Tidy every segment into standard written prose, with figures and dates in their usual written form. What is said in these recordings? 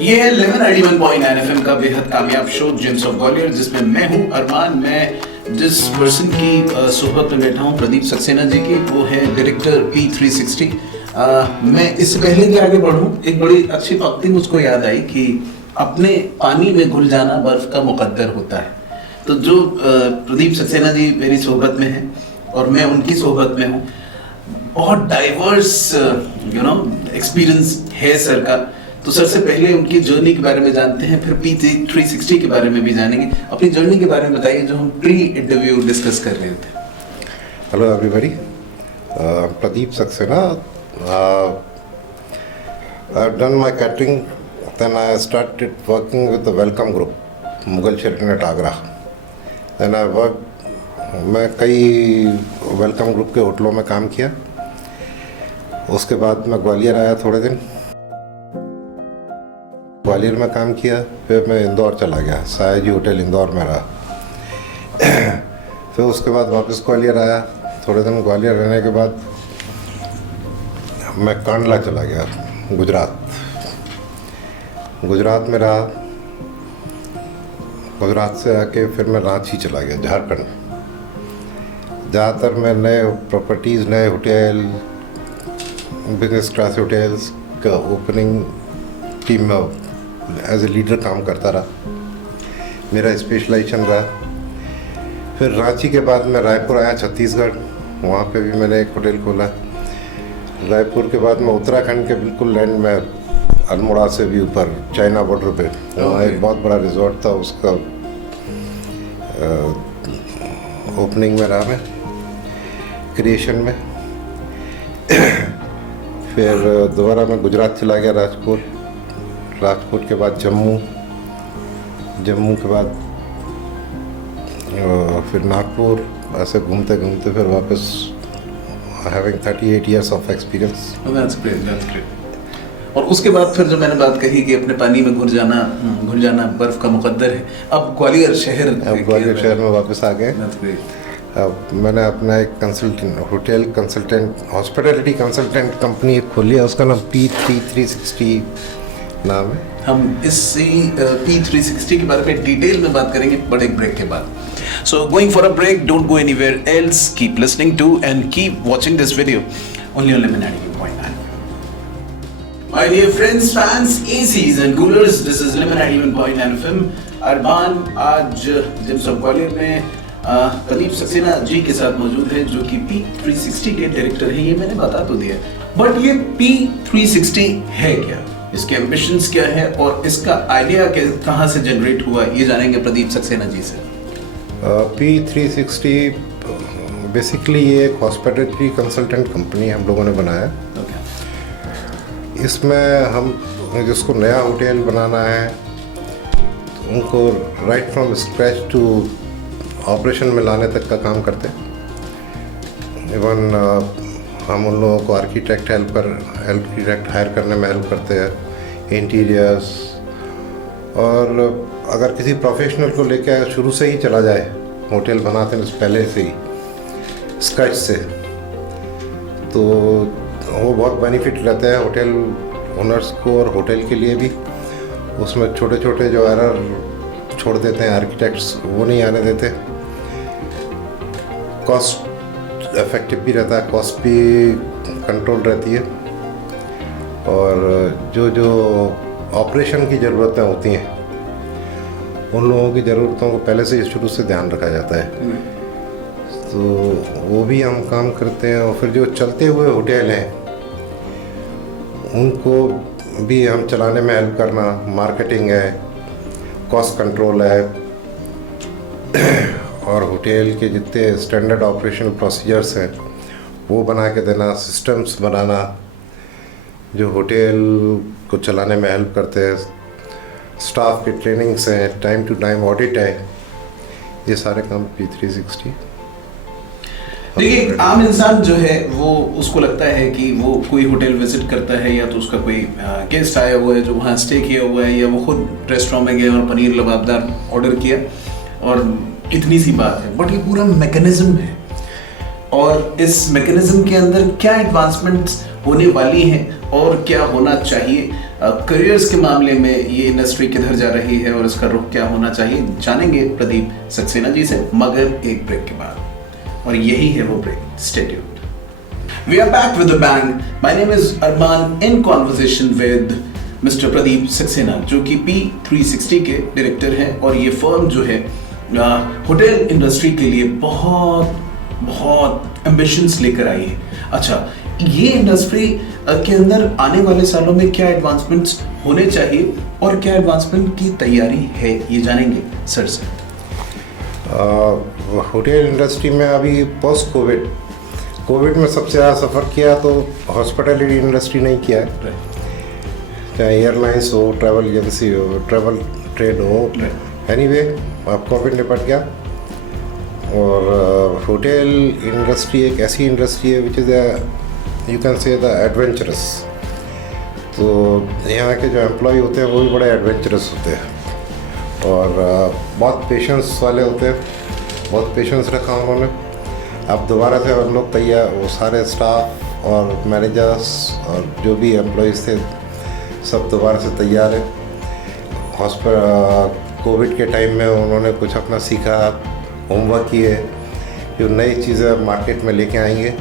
ये है lemon 91.9 FM का बेहद कामयाब शो जेम्स ऑफ ग्वालियर, जिसमें मैं हूं अरमान। मैं जिस पर्सन की सोहबत में बैठा हूं प्रदीप सक्सेना जी की, वो है डायरेक्टर P360। मैं इससे पहले कि आगे बढ़ूं, एक बड़ी अच्छी पंक्ति मुझको याद आई कि अपने पानी में घुल जाना बर्फ का मुकद्दर होता है। तो जो प्रदीप सक्सेना जी मेरी सोहबत में है और मैं उनकी सोहबत में हूँ, बहुत डाइवर्स एक्सपीरियंस है सर का। तो सर से पहले उनकी जर्नी के बारे में जानते हैं, फिर P360 के बारे में भी जानेंगे। अपनी जर्नी के बारे में बताइए, जो हम प्री इंटरव्यू डिस्कस कर रहे थे। Hello everybody, Pradeep Saxena. I've done my catering, then I started working with the Welcome Group, Mughal Sharif Agra. Then I worked, मैं कई वेलकम ग्रुप के होटलों में काम किया। उसके बाद मैं ग्वालियर आया, थोड़े दिन ग्वालियर में काम किया। फिर मैं इंदौर चला गया, सायाजी होटल इंदौर में रहा। फिर उसके बाद वापस ग्वालियर आया, थोड़े दिन ग्वालियर रहने के बाद मैं कांडला चला गया, गुजरात में रहा। गुजरात से आके फिर मैं रांची चला गया, झारखंड। ज़्यादातर मैं नए प्रॉपर्टीज़, नए होटल, बिजनेस क्लास होटल्स का ओपनिंग टीम में एज ए लीडर काम करता रहा, मेरा स्पेशलाइजेशन रहा। फिर रांची के बाद मैं रायपुर आया, छत्तीसगढ़। वहाँ पे भी मैंने एक होटल खोला। रायपुर के बाद मैं उत्तराखंड के बिल्कुल लैंड में, अल्मोड़ा से भी ऊपर, चाइना बॉर्डर पे, वहाँ एक बहुत बड़ा रिजॉर्ट था, उसका ओपनिंग में रहा मैं, क्रिएशन में। फिर दोबारा मैं गुजरात चला गया, राजकोट के बाद जम्मू के बाद फिर नागपुर। ऐसे घूमते घूमते फिर वापस, having 38 years of experience। That's great। और उसके बाद फिर जो मैंने बात कही कि अपने पानी में घुल जाना बर्फ का मुकद्दर है, अब ग्वालियर शहर में वापस आ गए। अब मैंने अपना एक hotel consultant, hospitality consultant company खोली है, उसका नाम P360 नाम है। हम इसी P360 के बारे में डिटेल में बात करेंगे बड़े ब्रेक के बाद। So going for a break, don't go anywhere else, keep listening to and keep watching this video only on Lemon 91.9. My dear friends, fans, ACs and coolers, this is Lemon 91.9 FM। अरमान आज James of Gwalior में प्रदीप सक्सेना जी के साथ मौजूद है, जो कि P360 के director हैं। ये मैंने बता तो दिया, बट ये P360 है क्या, इसके एम्बिशंस क्या है और इसका आइडिया कहाँ से जनरेट हुआ, ये जानेंगे प्रदीप सक्सेना जी से। P360 बेसिकली ये एक हॉस्पिटैलिटी कंसल्टेंट कंपनी हम लोगों ने बनाया। इसमें हम जिसको नया होटल बनाना है, तो उनको right from scratch to operation में लाने तक का काम करते हैं। इवन हम उन लोगों को आर्किटेक्ट हायर करने में हेल्प करते हैं, इंटीरियर्स। और अगर किसी प्रोफेशनल को लेके शुरू से ही चला जाए, होटल बनाते हैं पहले से ही स्क्रैच से, तो वो बहुत बेनिफिट रहता है होटल ओनर्स को और होटल के लिए भी। उसमें छोटे छोटे जो एरर छोड़ देते हैं आर्किटेक्ट्स, वो नहीं आने देते। कॉस्ट इफेक्टिव भी रहता है, कॉस्ट भी कंट्रोल रहती है। और जो ऑपरेशन की ज़रूरतें होती हैं, उन लोगों की ज़रूरतों को पहले से शुरू से ध्यान रखा जाता है। तो वो भी हम काम करते हैं। और फिर जो चलते हुए होटल हैं, उनको भी हम चलाने में हेल्प करना, मार्केटिंग है, कॉस्ट कंट्रोल है, और होटल के जितने स्टैंडर्ड ऑपरेशनल प्रोसीजर्स हैं वो बना के देना, सिस्टम्स बनाना जो होटल को चलाने में हेल्प करते हैं। स्टाफ की ट्रेनिंग्स हैं, टाइम टू टाइम ऑडिट है, ये सारे काम P360। देखिए, आम इंसान जो है वो, उसको लगता है कि वो कोई होटल विजिट करता है, या तो उसका कोई गेस्ट आया हुआ है जो वहाँ स्टे किया हुआ है, या वो खुद रेस्टोरेंट में गया और पनीर लबाबदार ऑर्डर किया और इतनी सी बात है। बट ये पूरा मैकेनिज्म है और इस मैकेनिज्म के अंदर क्या एडवांसमेंट्स होने वाली हैं और क्या होना चाहिए, करियर्स के मामले में ये इंडस्ट्री किधर जा रही है और इसका रुख क्या होना चाहिए, जानेंगे प्रदीप सक्सेना जी से, मगर एक ब्रेक के बाद। और यही है वो break. Stay tuned. We are back with a bang. My name is Arman, in conversation with mister Pradeep Saxena, जो कि P360 के डायरेक्टर हैं। और ये फर्म जो है होटल इंडस्ट्री के लिए बहुत बहुत एम्बिशंस लेकर आई है। अच्छा, ये इंडस्ट्री के अंदर आने वाले सालों में क्या एडवांसमेंट्स होने चाहिए और क्या एडवांसमेंट की तैयारी है, ये जानेंगे सर से। होटल इंडस्ट्री में अभी पोस्ट कोविड में सबसे ज़्यादा सफ़र किया तो हॉस्पिटलिटी इंडस्ट्री नहीं किया है, चाहे एयरलाइंस हो, ट्रैवल एजेंसी हो, ट्रैवल ट्रेड हो, एनीवे अब कोविड निपट गया। और होटल इंडस्ट्री एक ऐसी इंडस्ट्री है which is you can say the adventurous. तो यहाँ के जो एम्प्लॉय होते हैं वो भी बड़े एडवेंचरस होते हैं और बहुत पेशेंस वाले होते हैं, बहुत पेशेंस रखा उन्होंने। अब दोबारा से हम लोग तैयार, वो सारे स्टाफ और मैनेजर्स और जो भी एम्प्लॉयज़ थे सब दोबारा से तैयार है। कोविड के टाइम में उन्होंने कुछ अपना सीखा, होमवर्क किए, जो नई चीज़ें मार्केट में लेके आएंगे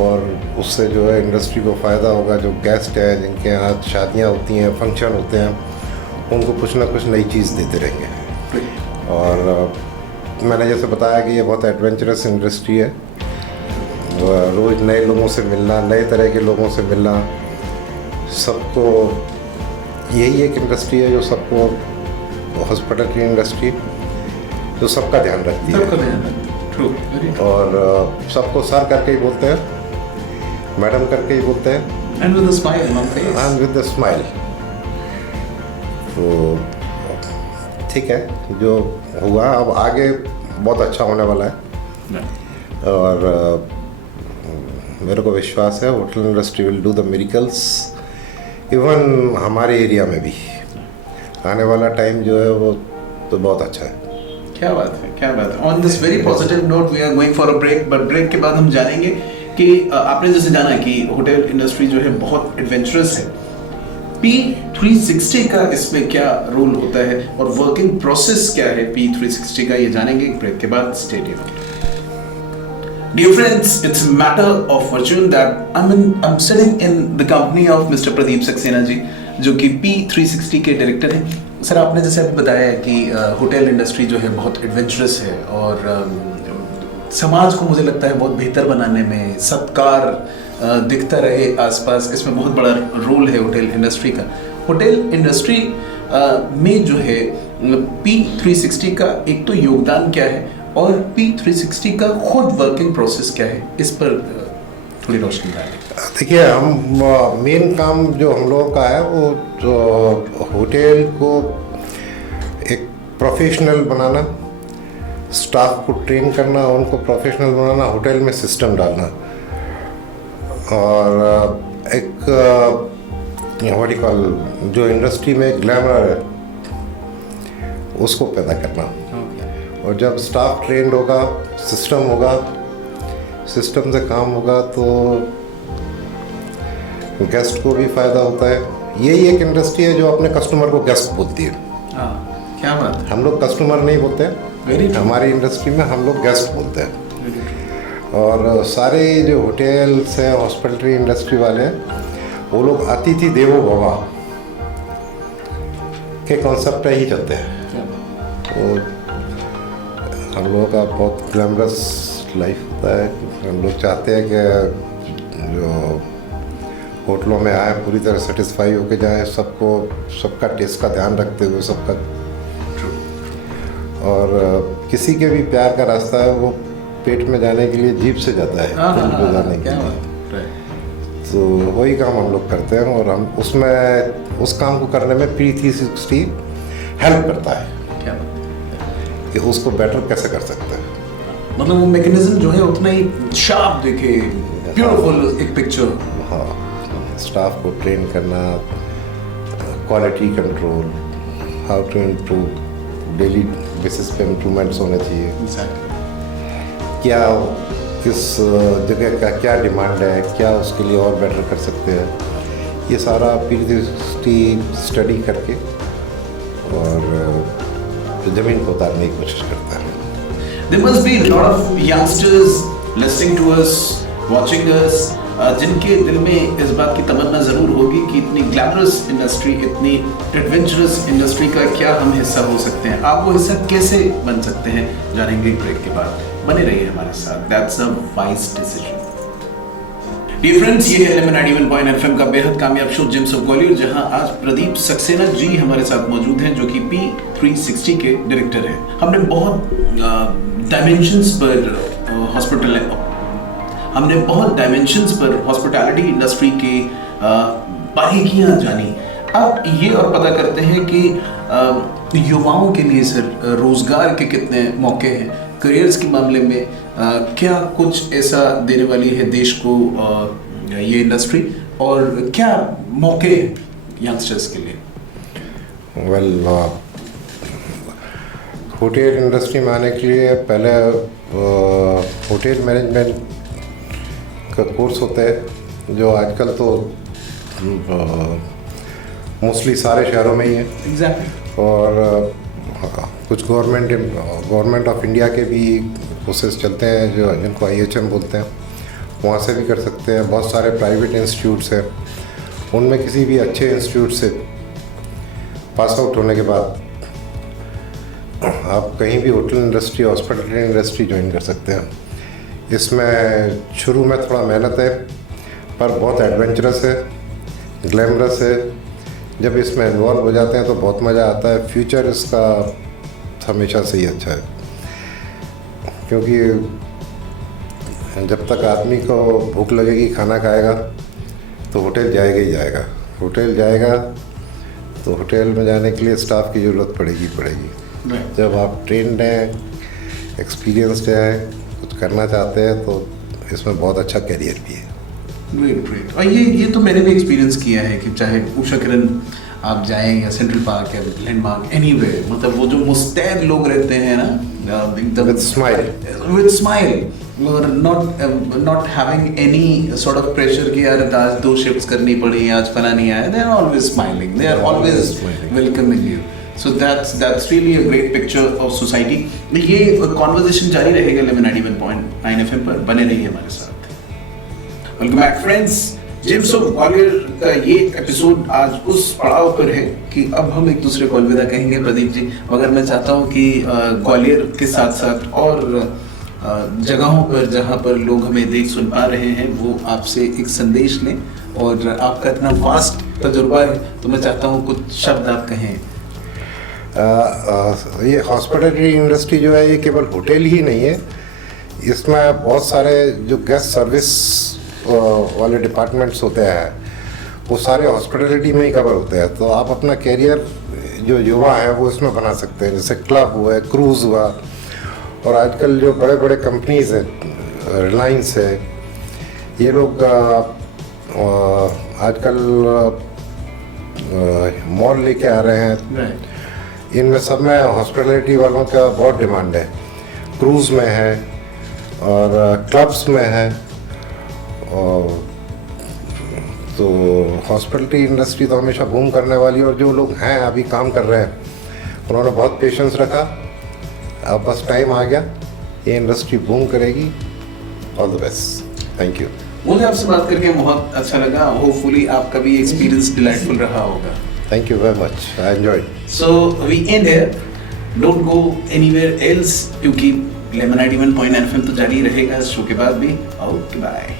और उससे जो है इंडस्ट्री को फ़ायदा होगा। जो गेस्ट हैं जिनके यहाँ शादियाँ होती हैं, फंक्शन होते हैं, उनको कुछ ना कुछ नई चीज़ देते रहेंगे। और मैंने जैसे बताया कि ये बहुत एडवेंचरस इंडस्ट्री है, रोज़ नए लोगों से मिलना, नए तरह के लोगों से मिलना, सबको यही एक इंडस्ट्री है जो सबको, हॉस्पिटल की इंडस्ट्री जो सबका ध्यान रखती है और सबको सर करके ही बोलते हैं, मैडम करके ही बोलते हैं, and with a smile on face, and with a smile. तो ठीक है, जो हुआ अब आगे बहुत अच्छा होने वाला है और मेरे को विश्वास है hotel industry will do the miracles. Even हमारे एरिया में भी आने वाला टाइम जो है वो तो बहुत अच्छा है। क्या बात है, क्या बात है। On this very positive note we are going for a break, but break के बाद हम जानेंगे कि आपने जैसे जाना कि होटल इंडस्ट्री जो है बहुत एडवेंचरस है, P360 का इसमें क्या रोल होता है और वर्किंग प्रोसेस क्या है P360 का, ये जानेंगे ब्रेक के बाद। Stay tuned. Dear friends, it's a matter of fortune that I'm sitting in the company of Mr. Pradeep Saxena ji, जो कि P360 के डायरेक्टर हैं। सर, आपने जैसे अभी बताया है कि होटल इंडस्ट्री जो है बहुत एडवेंचरस है और समाज को मुझे लगता है बहुत बेहतर बनाने में, सत्कार दिखता रहे आसपास, इसमें बहुत बड़ा रोल है होटल इंडस्ट्री का। होटल इंडस्ट्री में जो है P360 का एक तो योगदान क्या है और P360 का खुद वर्किंग प्रोसेस क्या है, इस पर थोड़ी रोशनी डालें। देखिए, हम मेन काम जो हम लोगों का है वो जो होटल को एक प्रोफेशनल बनाना, स्टाफ को ट्रेन करना, उनको प्रोफेशनल बनाना, होटल में सिस्टम डालना और एक व्हाट यू कॉल जो इंडस्ट्री में ग्लैमर है उसको पैदा करना। और जब स्टाफ ट्रेंड होगा, सिस्टम होगा, सिस्टम से काम होगा तो गेस्ट को भी फ़ायदा होता है। यही एक इंडस्ट्री है जो अपने कस्टमर को गेस्ट बोलती है। क्या बात है। हम लोग कस्टमर नहीं बोलते हैं, हमारी इंडस्ट्री में हम लोग गेस्ट बोलते हैं। और सारे जो होटल्स हैं, हॉस्पिटलिटी इंडस्ट्री वाले हैं, वो लोग अतिथि देवो भव के कॉन्सेप्ट पे ही चलते हैं। तो हम लोगों का बहुत ग्लैमरस लाइफ होता है। हम लोग चाहते हैं कि जो होटलों में आए पूरी तरह सेटिस्फाई होके जाए, सबको सबका टेस्ट का ध्यान रखते हुए सबका। और किसी के भी प्यार का रास्ता है वो पेट में जाने के लिए जीभ से जाता है, दिल पे जाने के लिए। तो वही काम हम लोग करते हैं और हम उसमें उस काम को करने में P360 हेल्प करता है कि उसको बेटर कैसे कर सकते हैं। मतलब वो मैकेनिज्म जो है उतना ही शार्प दिखे, ब्यूटीफुल एक पिक्चर। हाँ, स्टाफ को ट्रेन करना, quality control, how to improve, daily basis पे इम्प्रूवमेंट्स होने चाहिए। क्या किस जगह का क्या डिमांड है, क्या उसके लिए और बेटर कर सकते हैं, ये सारा P360 स्टडी करके और ज़मीन को उतारने की कोशिश करता है। There must be a lot of youngsters listening to us, watching us, जिनके दिल में इस बात की तमन्ना ज़रूर होगी कि इतनी ग्लैमरस इंडस्ट्री, इतनी एडवेंचरस इंडस्ट्री का क्या हम हिस्सा हो सकते हैं। आप वो हिस्सा कैसे बन सकते हैं, जानेंगे ब्रेक के बाद। बने रहिए हमारे साथ। That's a wise decision. Dear friends, ये है लेमन 91 FM का बेहद कामयाब शो जिम्स ऑफ ग्वालियर, जहां आज प्रदीप सक्सेना जी हमारे साथ मौजूद हैं, जो कि P360 के डायरेक्टर हैं। हमने बहुत डायमेंशंस पर हॉस्पिटैलिटी इंडस्ट्री के बारीकियां जानी। अब ये और पता करते हैं कि युवाओं के लिए सर रोजगार के कितने मौके हैं, करियर्स के मामले में क्या कुछ ऐसा देने वाली है देश को ये इंडस्ट्री, और क्या मौके यंगस्टर्स के लिए? वेल, होटल इंडस्ट्री में आने के लिए पहले होटल मैनेजमेंट का कोर्स होता है, जो आजकल तो मोस्टली सारे शहरों में ही है। एग्जैक्टली। और कुछ गवर्नमेंट ऑफ इंडिया के भी कोर्सेज चलते हैं जो जिनको IHM बोलते हैं, वहाँ से भी कर सकते हैं। बहुत सारे प्राइवेट इंस्टीट्यूट्स हैं, उनमें किसी भी अच्छे इंस्टीट्यूट से पास आउट होने के बाद आप कहीं भी hotel industry, hospital industry join कर सकते हैं। इसमें शुरू में थोड़ा मेहनत है, पर बहुत एडवेंचरस है, ग्लैमरस है। जब इसमें इन्वॉल्व हो जाते हैं तो बहुत मज़ा आता है। फ्यूचर इसका हमेशा से ही अच्छा है, क्योंकि जब तक आदमी को भूख लगेगी, खाना खाएगा, तो होटल जाएगा ही जाएगा। होटल जाएगा तो होटल में जाने के लिए स्टाफ की ज़रूरत पड़ेगी। जब आप ट्रेंड हैं, एक्सपीरियंसड हैं, कुछ करना चाहते हैं, तो इसमें बहुत अच्छा कैरियर भी है। ग्रेट। और ये तो मैंने भी एक्सपीरियंस किया है कि चाहे उषा किरण आप जाएं या सेंट्रल पार्क या लैंडमार्क, एनीवेयर, मतलब वो जो मुस्तैद लोग रहते हैं ना, एकदम विद स्माइल और not having any sort of pressure कि यार आज 2 शिफ्ट्स करनी पड़ी, आज फला नहीं आया। They are always smiling, they are always welcoming you. So that's really a great picture of society. ये कॉन्वर्सेशन जारी रहेगा लेमन 91.9 FM पर, बने रहिए हमारे साथ। Welcome back friends. Gems of Gwalior का ये एपिसोड आज उस पड़ाव पर है कि अब हम एक दूसरे को अलविदा कहेंगे प्रदीप जी, मगर मैं चाहता हूँ कि ग्वालियर के साथ साथ और जगहों पर जहाँ पर लोग हमें देख सुन पा रहे हैं, वो आपसे एक संदेश लें। और आपका इतना वास्ट तजुर्बा है, तो मैं चाहता हूँ कुछ शब्द आप कहें। ये हॉस्पिटैलिटी इंडस्ट्री जो है, ये केवल होटल ही नहीं है, इसमें बहुत सारे जो गेस्ट सर्विस वाले डिपार्टमेंट्स होते हैं, वो सारे हॉस्पिटैलिटी में ही कवर होते हैं। तो आप अपना कैरियर जो युवा है वो इसमें बना सकते हैं, जैसे क्लब हुआ, क्रूज़ हुआ, और आजकल जो बड़े बड़े कंपनीज हैं, रिलायंस है, ये लोग आजकल मॉल लेके आ रहे हैं। इनमें सब में हॉस्पिटैलिटी वालों का बहुत डिमांड है। क्रूज़ में है और क्लब्स में है, और तो हॉस्पिटैलिटी इंडस्ट्री तो हमेशा बूम करने वाली है। और जो लोग हैं अभी काम कर रहे हैं, उन्होंने बहुत पेशेंस रखा, अब बस टाइम आ गया, ये इंडस्ट्री बूम करेगी। All the best. Thank you. मुझे आपसे बात करके बहुत अच्छा लगा। होपफुली आपका भी एक्सपीरियंस डिलाइटफुल रहा होगा। Thank you very much. I enjoyed. So we end here. Don't go anywhere else, क्योंकि लेमन 91.9 FM तो जारी रहेगा इस शो के बाद भी। Okay, bye.